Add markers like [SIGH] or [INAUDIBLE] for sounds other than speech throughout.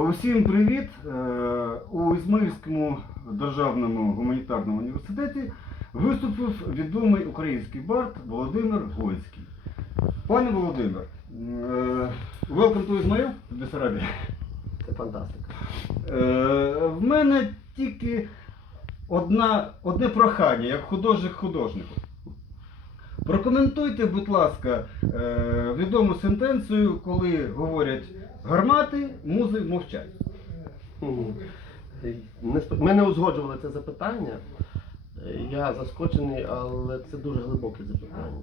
Усім привіт! Е, У Ізмаїльському державному гуманітарному університеті виступив відомий український бард Володимир Гольський. Пане Володимир, е, welcome to Ізмаїл, Бесарабія. Це фантастика. Е, В мене тільки одна, одне прохання, як художник художнику. Прокоментуйте, будь ласка, е, відому сентенцію, коли говорять гармати, музи мовчать. Мгм. Ми не узгоджували це запитання. Е, Я заскочений, але це дуже глибоке запитання.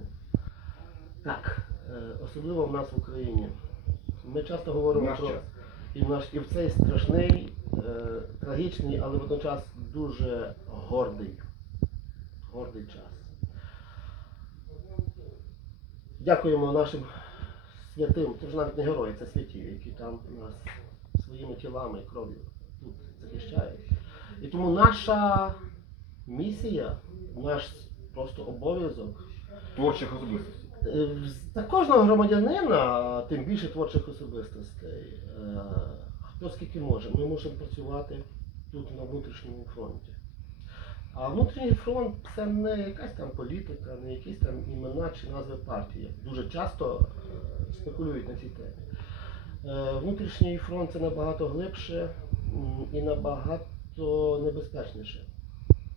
Так, е, особливо в нас в Україні. Ми часто говоримо наш про час. і в наш і в цей страшний, е, трагічний, але водночас дуже гордий. Гордий час. Дякуємо нашим святим, це ж навіть не герої, це святі, які там нас своїми тілами і кров'ю тут захищають. І тому наша місія, наш просто обов'язок Творчих особистостей. Е, Для кожного громадянина, тим більше творчих особистостей, е, хто скільки може, ми мусимо працювати тут на внутрішньому фронті. А внутрішній фронт це не якась там політика, не якісь там імена чи назви партії. Дуже часто е, спекулюють на цій темі. Е, Внутрішній фронт це набагато глибше і набагато небезпечніше.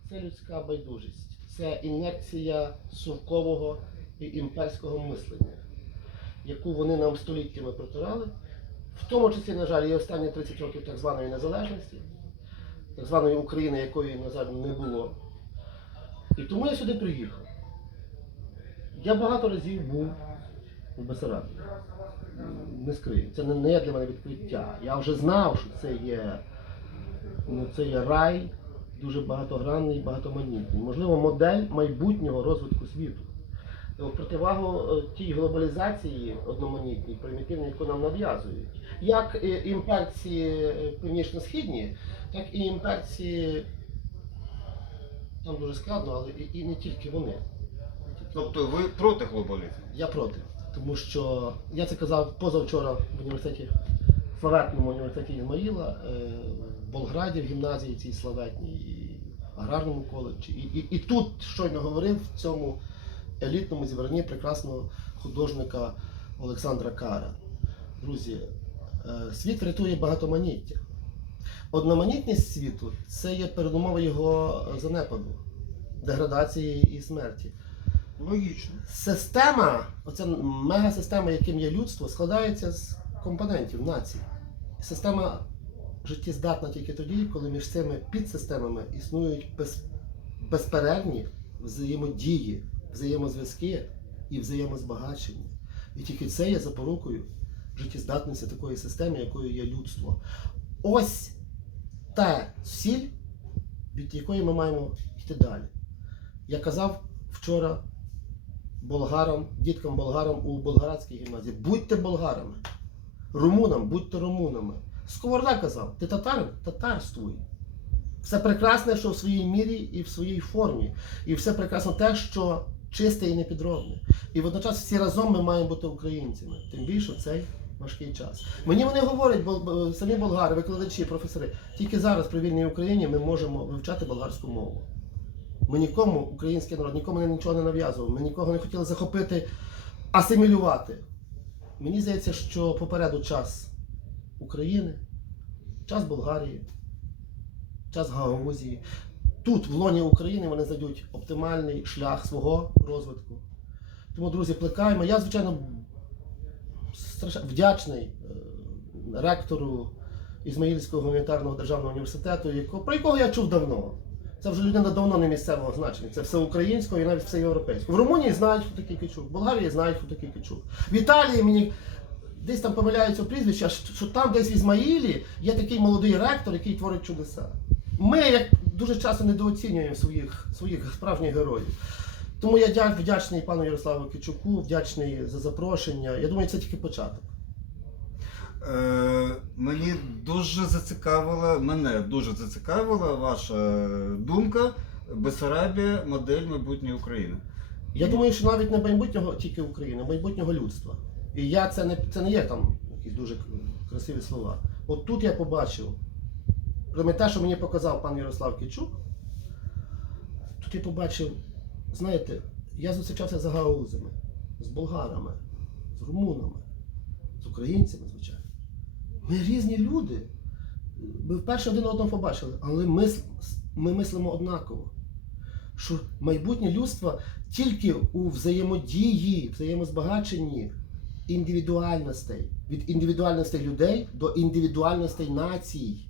Це людська байдужість, це інерція совкового і імперського мислення, яку вони нам століттями протирали, в тому числі, на жаль, і останні 30 років так званої незалежності, так званої України, якої, на жаль, не було. І тому я сюди приїхав. Я багато разів був в Бесарабії. Не скрию. Це не, для мене відкриття. Я вже знав, що це є, ну, це є рай, дуже багатогранний, багатоманітний. Можливо, модель майбутнього розвитку світу. В противагу е, тій глобалізації одноманітній, примітивній, яку нам нав'язують. Як е, імперці е, північно-східні, так і імперці, там дуже складно, але і, не тільки вони. Тобто ви проти глобалізму? я проти. Тому що я це казав позавчора в університеті, в славетному університеті Ізмаїла, е, в Болграді, в гімназії цій славетній, і в аграрному коледжі. І, і, і тут щойно говорив в цьому елітному зібранні прекрасного художника Олександра Кара. Друзі, е, світ рятує багатоманіття. Одноманітність світу це є передумова його занепаду, деградації і смерті. Логічно. Система, оця мегасистема, яким є людство, складається з компонентів націй. Система життєздатна тільки тоді, коли між цими підсистемами існують без, безперервні взаємодії, взаємозв'язки і взаємозбагачення. І тільки це є запорукою життєздатності такої системи, якою є людство. Ось та сіль, від якої ми маємо йти далі. Я казав вчора болгарам, діткам болгарам у болгарадській гімназії. Будьте болгарами. Румунам, будьте румунами. Сковорода казав, ти татарин, татарствуй. Все прекрасне, що в своїй мірі і в своїй формі. І все прекрасно те, що чисте і непідробне. І водночас всі разом ми маємо бути українцями. Тим більше в цей важкий час. Мені вони говорять, бо- самі болгари, викладачі, професори, тільки зараз при вільній Україні ми можемо вивчати болгарську мову. Ми нікому, український народ, нікому не- нічого не нав'язували. Ми нікого не хотіли захопити, асимілювати. Мені здається, що попереду час України, час Болгарії, час Гагаузії. Тут, в лоні України, вони знайдуть оптимальний шлях свого розвитку. Тому, друзі, плекаємо. Я, звичайно, вдячний е, ректору Ізмаїльського гуманітарного державного університету, про якого я чув давно. Це вже людина давно не місцевого значення. Це все українського і навіть все європейського. В Румунії знають, хто такий Кичук, в Болгарії знають, хто такий Кичук. В Італії мені десь там помиляються у прізвища, що там десь в Ізмаїлі є такий молодий ректор, який творить чудеса. Ми як дуже часто недооцінюємо своїх, своїх справжніх героїв. Тому я дя- вдячний пану Ярославу Кичуку, вдячний за запрошення. Я думаю, це тільки початок. Е, мені дуже зацікавила, мене дуже зацікавила ваша думка Бесарабія, модель майбутньої України. Я думаю, що навіть не майбутнього тільки України, а майбутнього людства. І я це не це не є там якісь дуже красиві слова. От тут я побачив, те, що мені показав пан Ярослав Кичук, тут я побачив, знаєте, я зустрічався з гагаузами, з болгарами, з румунами, з українцями, звичайно. Ми різні люди. Ми вперше один одного побачили, але ми, ми мислимо однаково. Що майбутнє людства тільки у взаємодії, взаємозбагаченні індивідуальностей, від індивідуальностей людей до індивідуальностей націй.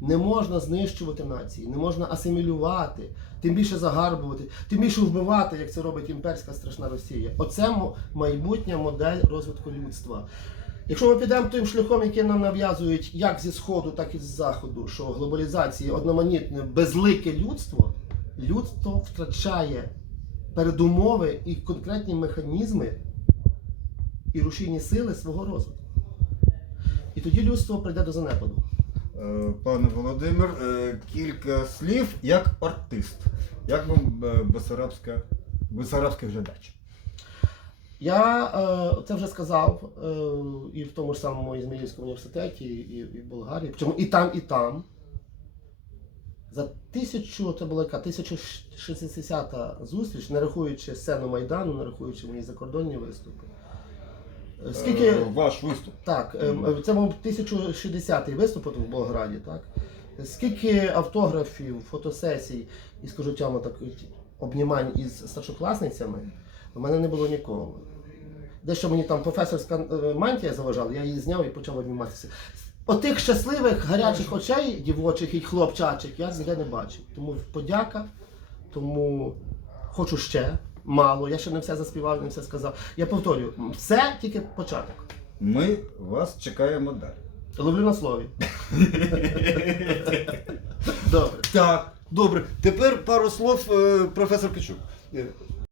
Не можна знищувати нації, не можна асимілювати, тим більше загарбувати, тим більше вбивати, як це робить імперська страшна Росія. Оце майбутня модель розвитку людства. Якщо ми підемо тим шляхом, який нам нав'язують як зі сходу, так і з заходу, що глобалізація одноманітне, безлике людство, людство втрачає передумови і конкретні механізми і рушійні сили свого розвитку. І тоді людство прийде до занепаду. Е, Пане Володимир, е, кілька слів як артист. Як вам е, Бесарабська, Бесарабський глядач? Я це вже сказав і в тому ж самому Ізмаїльському університеті, і в Болгарії. Причому і там, і там. За тисячу, це була яка 1060 зустріч, не рахуючи сцену Майдану, не рахуючи мої закордонні виступи. Е, Скільки. Е, Ваш виступ. Так, ем, це був 1060-й виступ от в Болграді, так? Скільки автографів, фотосесій і, скажу тямо так, обнімань із старшокласницями, у мене не було ніколи. Дещо мені там професорська е, мантія заважала, я її зняв і почав обніматися. Отих щасливих гарячих очей, дівочих і хлопчачих, я ніде не бачив. Тому подяка, тому хочу ще. Мало, я ще не все заспівав, не все сказав. Я повторюю, все тільки початок. Ми вас чекаємо далі. Ловлю на слові. [LAUGHS] Добре. Так, добре. Тепер пару слов, е, професор Кичук. Е,